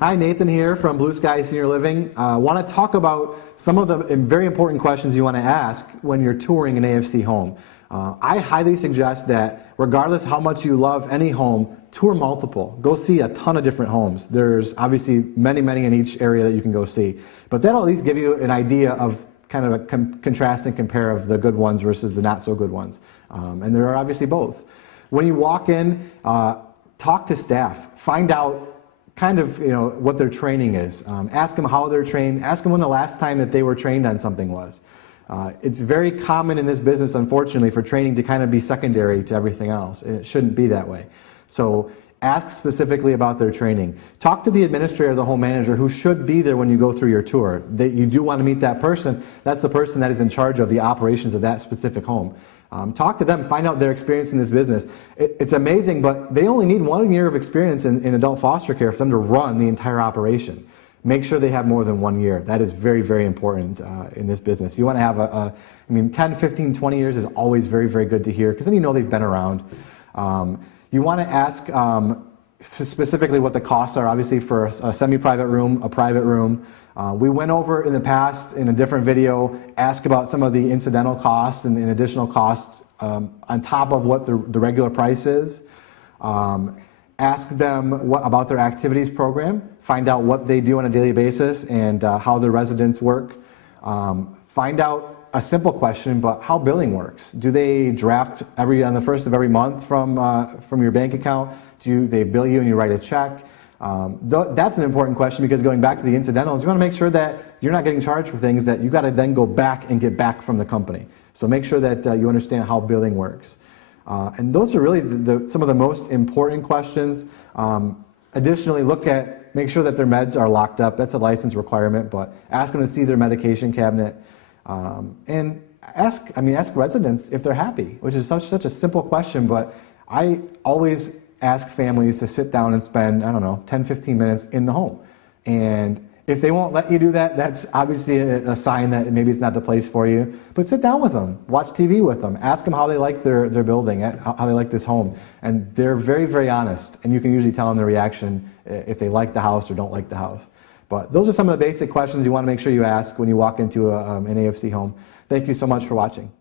Hi, Nathan here from Blue Sky Senior Living. I want to talk about some of the very important questions you want to ask when you're touring an AFC home. I highly suggest that regardless how much you love any home, tour multiple. Go see a ton of different homes. There's obviously many in each area that you can go see. But that'll at least give you an idea of kind of a contrast and compare of the good ones versus the not so good ones. And there are obviously both. When you walk in, talk to staff. Find out kind of what their training is. Ask them how they're trained. Ask them when the last time that they were trained on something was. It's very common in this business, unfortunately, for training to kind of be secondary to everything else. It shouldn't be that way. So ask specifically about their training. Talk to the administrator or the home manager who should be there when you go through your tour. You do want to meet that person. That's the person that is in charge of the operations of that specific home. Talk to them, find out their experience in this business. It's amazing, but they only need 1 year of experience in adult foster care for them to run the entire operation. Make sure they have more than 1 year. That is very important in this business. You want to have 10, 15, 20 years is always very good to hear, because then you know they've been around. You want to ask specifically what the costs are, obviously, for a semi-private room, a private room. We went over in the past in a different video, ask about some of the incidental costs and additional costs on top of what the regular price is. Ask them about their activities program. Find out what they do on a daily basis and how their residents work. Find out a simple question, but how billing works. Do they draft on the first of every month from your bank account? Do they bill you and you write a check? That's an important question, because going back to the incidentals, you want to make sure that you're not getting charged for things that you got to then go back and get back from the company. So make sure that you understand how billing works. And those are really some of the most important questions. Additionally, make sure that their meds are locked up. That's a license requirement, but ask them to see their medication cabinet. And ask residents if they're happy, which is such a simple question, but I always ask families to sit down and spend, 10, 15 minutes in the home. And if they won't let you do that, that's obviously a sign that maybe it's not the place for you. But sit down with them, watch TV with them, ask them how they like their building, how they like this home. And they're very honest, and you can usually tell in their reaction if they like the house or don't like the house. But those are some of the basic questions you want to make sure you ask when you walk into an AFC home. Thank you so much for watching.